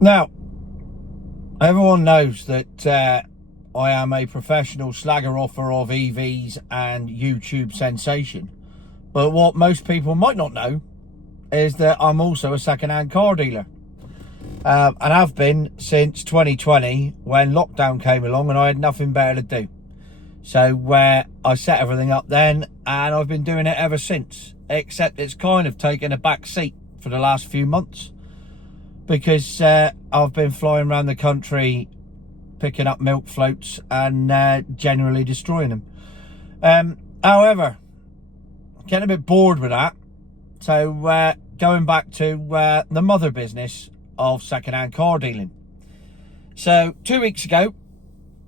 Now, everyone knows that I am a professional slagger offer of EVs and YouTube sensation. But what most people might not know is that I'm also a second-hand car dealer. And have been since 2020 when lockdown came along and I had nothing better to do. So I set everything up then and I've been doing it ever since. Except it's kind of taken a back seat for the last few months. Because I've been flying around the country picking up milk floats and generally destroying them. However, getting a bit bored with that. So going back to the mother business of second-hand car dealing. So 2 weeks ago,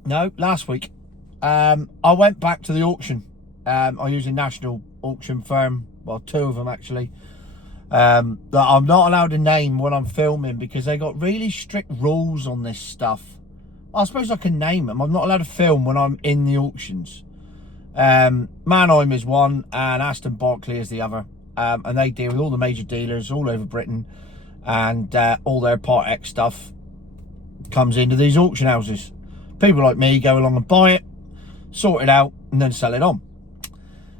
no, last week, I went back to the auction. I use a national auction firm, well, two of them actually, that I'm not allowed to name when I'm filming because they got really strict rules on this stuff. I suppose I can name them. I'm not allowed to film when I'm in the auctions. Mannheim is one and Aston Barclay is the other. And they deal with all the major dealers all over Britain, and all their Part X stuff comes into these auction houses. People like me go along and buy it, sort it out, and then sell it on.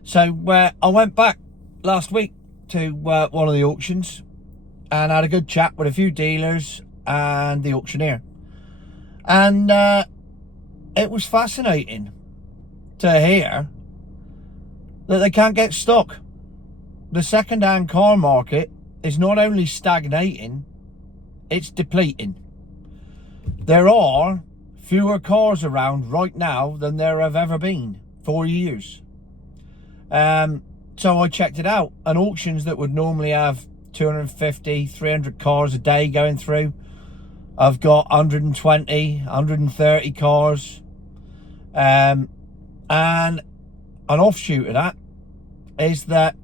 So I went back last week to one of the auctions and had a good chat with a few dealers and the auctioneer. And it was fascinating to hear that they can't get stock. The second-hand car market is not only stagnating, it's depleting. There are fewer cars around right now than there have ever been for years. So I checked it out, and auctions that would normally have 250, 300 cars a day going through, I've got 120, 130 cars. And an offshoot of that is that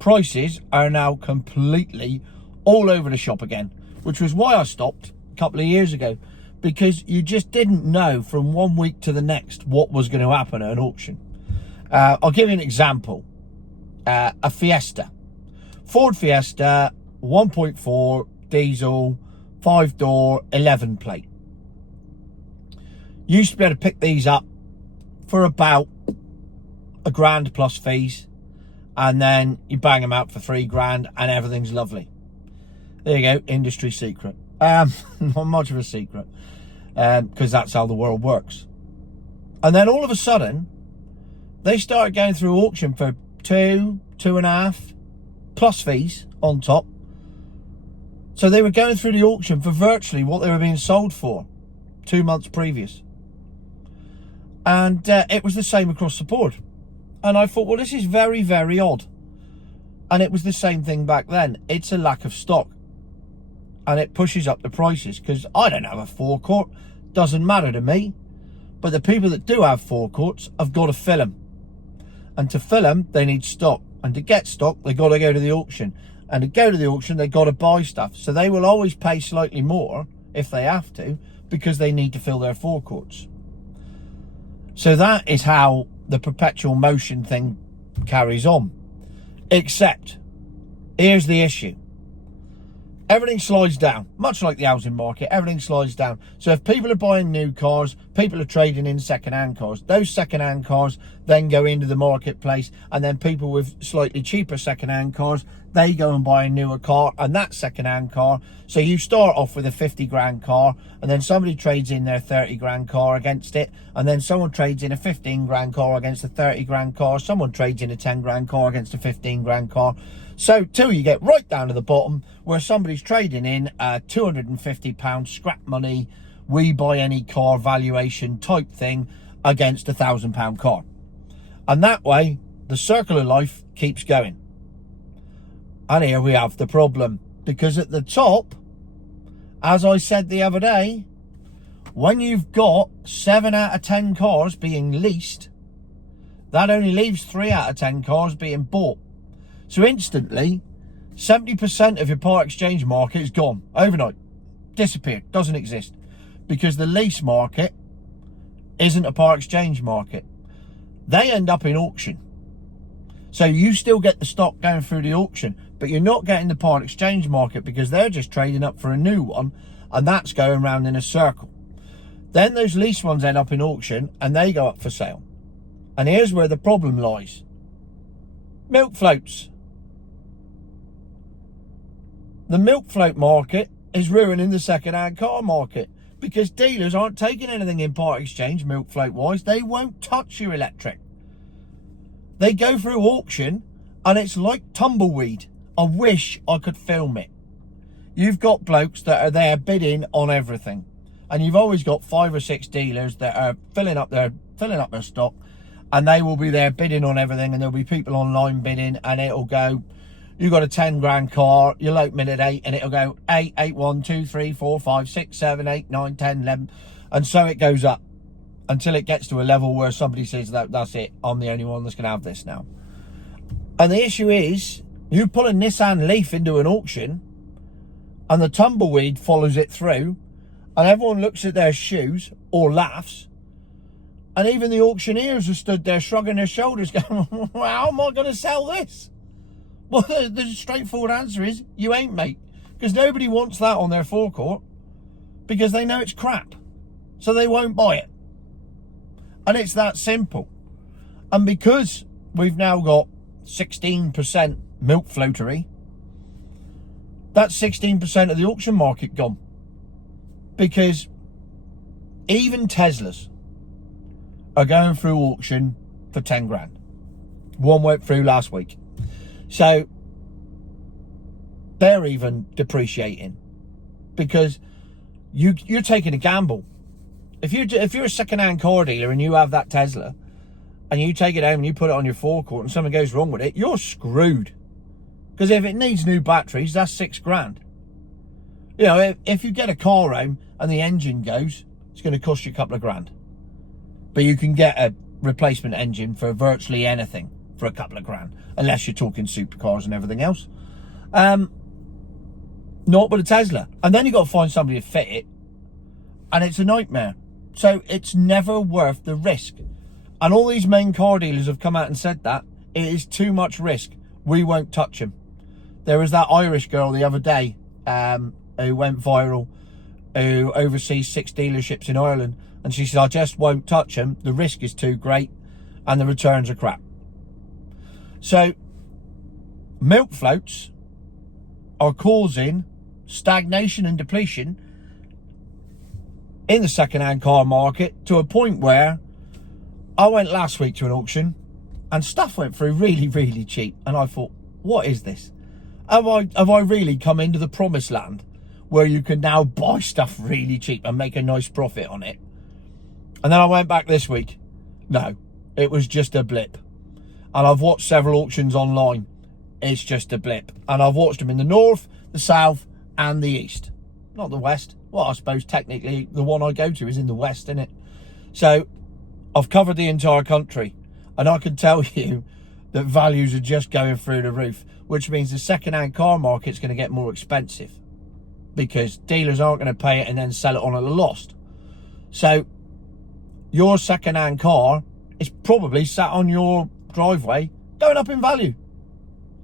prices are now completely all over the shop again, which was why I stopped a couple of years ago, because you just didn't know from 1 week to the next what was going to happen at an auction. I'll give you an example. A Fiesta, Ford Fiesta, 1.4 diesel, 5-door, 11 plate. You used to be able to pick these up for about £1,000 plus fees, and then you bang them out for £3,000 and everything's lovely. There you go, industry secret. Not much of a secret, because that's how the world works. And then all of a sudden they started going through auction for 2.5 plus fees on top. So they were going through the auction for virtually what they were being sold for 2 months previous. And it was the same across the board. And I thought, well, this is very, very odd. And it was the same thing back then. It's a lack of stock. And it pushes up the prices, because I don't have a forecourt. Doesn't matter to me. But the people that do have forecourts have got to fill them. And to fill them, they need stock. And to get stock, they got to go to the auction. And to go to the auction, they got to buy stuff. So they will always pay slightly more if they have to, because they need to fill their forecourts. So that is how the perpetual motion thing carries on. Except, here's the issue. Everything slides down, much like the housing market, everything slides down. So if people are buying new cars, people are trading in second-hand cars. Those second-hand cars then go into the marketplace, and then people with slightly cheaper second-hand cars, they go and buy a newer car, and that second-hand car. So you start off with a 50 grand car, and then somebody trades in their 30 grand car against it, and then someone trades in a 15 grand car against a 30 grand car, someone trades in a 10 grand car against a 15 grand car. So till you get right down to the bottom where somebody's trading in a £250 scrap money, we buy any car valuation type thing against a £1,000 car. And that way, the circle of life keeps going. And here we have the problem. Because at the top, as I said the other day, when you've got 7 out of 10 cars being leased, that only leaves 3 out of 10 cars being bought. So instantly, 70% of your part exchange market is gone overnight. Disappeared, doesn't exist. Because the lease market isn't a part exchange market. They end up in auction. So you still get the stock going through the auction, but you're not getting the part exchange market because they're just trading up for a new one. And that's going round in a circle. Then those lease ones end up in auction and they go up for sale. And here's where the problem lies. Milk floats. The milk float market is ruining the second-hand car market because dealers aren't taking anything in part exchange, milk float wise. They won't touch your electric. They go through auction and it's like tumbleweed. I wish I could film it. You've got blokes that are there bidding on everything. And you've always got 5 or 6 dealers that are filling up their stock, and they will be there bidding on everything, and there'll be people online bidding, and it'll go, you got a 10 grand car, you'll open it at 8, and it'll go 8, 8, 1, 2, 3, 4, 5, 6, 7, 8, 9, 10, 11, and so it goes up until it gets to a level where somebody says that's it, I'm the only one that's going to have this now. And the issue is, you pull a Nissan Leaf into an auction, and the tumbleweed follows it through, and everyone looks at their shoes or laughs, and even the auctioneers are stood there shrugging their shoulders going, well, how am I going to sell this? Well, the straightforward answer is you ain't, mate, because nobody wants that on their forecourt because they know it's crap, so they won't buy it. And it's that simple. And because we've now got 16% milk floatery, that's 16% of the auction market gone. Because even Teslas are going through auction for 10 grand. One went through last week. So they're even depreciating because you're taking a gamble. If you're a second-hand car dealer and you have that Tesla and you take it home and you put it on your forecourt and something goes wrong with it, you're screwed. Because if it needs new batteries, that's 6 grand. You know, if you get a car home and the engine goes, it's going to cost you a couple of grand. But you can get a replacement engine for virtually anything for a couple of grand, unless you're talking supercars and everything else. Not with a Tesla. And then you've got to find somebody to fit it, and it's a nightmare. So it's never worth the risk. And all these main car dealers have come out and said that it is too much risk. We won't touch them. There was that Irish girl the other day who went viral, who oversees 6 dealerships in Ireland, and she said, I just won't touch them. The risk is too great and the returns are crap. So milk floats are causing stagnation and depletion in the second-hand car market to a point where I went last week to an auction and stuff went through really, really cheap. And I thought, what is this? Have I really come into the promised land where you can now buy stuff really cheap and make a nice profit on it? And then I went back this week. No, it was just a blip. And I've watched several auctions online. It's just a blip. And I've watched them in the north, the south, and the east. Not the west. Well, I suppose technically the one I go to is in the west, isn't it? So I've covered the entire country. And I can tell you that values are just going through the roof, which means the second-hand car market's going to get more expensive because dealers aren't going to pay it and then sell it on at a loss. So your second-hand car is probably sat on your driveway going up in value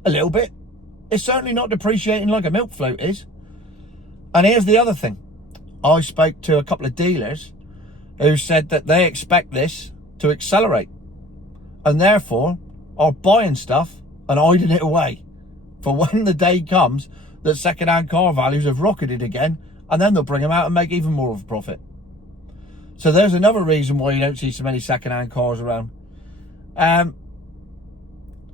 a little bit. It's certainly not depreciating like a milk float is. And here's the other thing. I spoke to a couple of dealers who said that they expect this to accelerate and therefore are buying stuff and hiding it away for when the day comes that second-hand car values have rocketed again, and then they'll bring them out and make even more of a profit. So there's another reason why you don't see so many second-hand cars around. And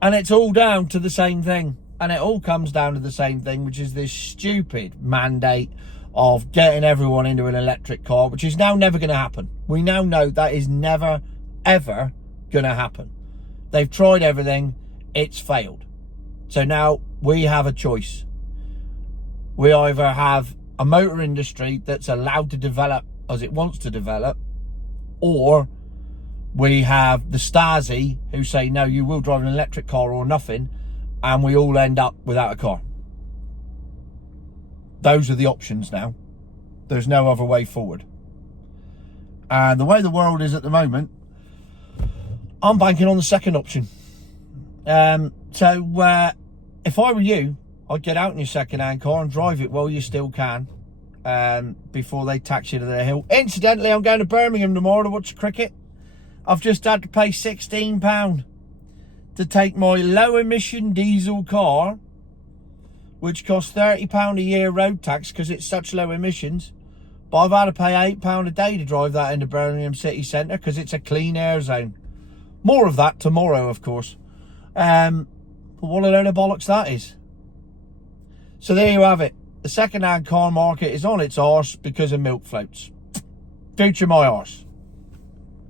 it's all down to the same thing. And it all comes down to the same thing, which is this stupid mandate of getting everyone into an electric car, which is now never going to happen. We now know that is never, ever going to happen. They've tried everything. It's failed. So now we have a choice. We either have a motor industry that's allowed to develop as it wants to develop, or we have the Stasi who say, no, you will drive an electric car or nothing, and we all end up without a car. Those are the options now. There's no other way forward. And the way the world is at the moment, I'm banking on the second option. So if I were you, I'd get out in your second-hand car and drive it while you still can. before they tax you to the hill. Incidentally, I'm going to Birmingham tomorrow to watch cricket. I've just had to pay £16 to take my low emission diesel car, which costs £30 a year road tax because it's such low emissions. But I've had to pay £8 a day to drive that into Birmingham city centre because it's a clean air zone. More of that tomorrow, of course. But what a load of bollocks that is. So there you have it. The second-hand car market is on its arse because of milk floats. Future my arse.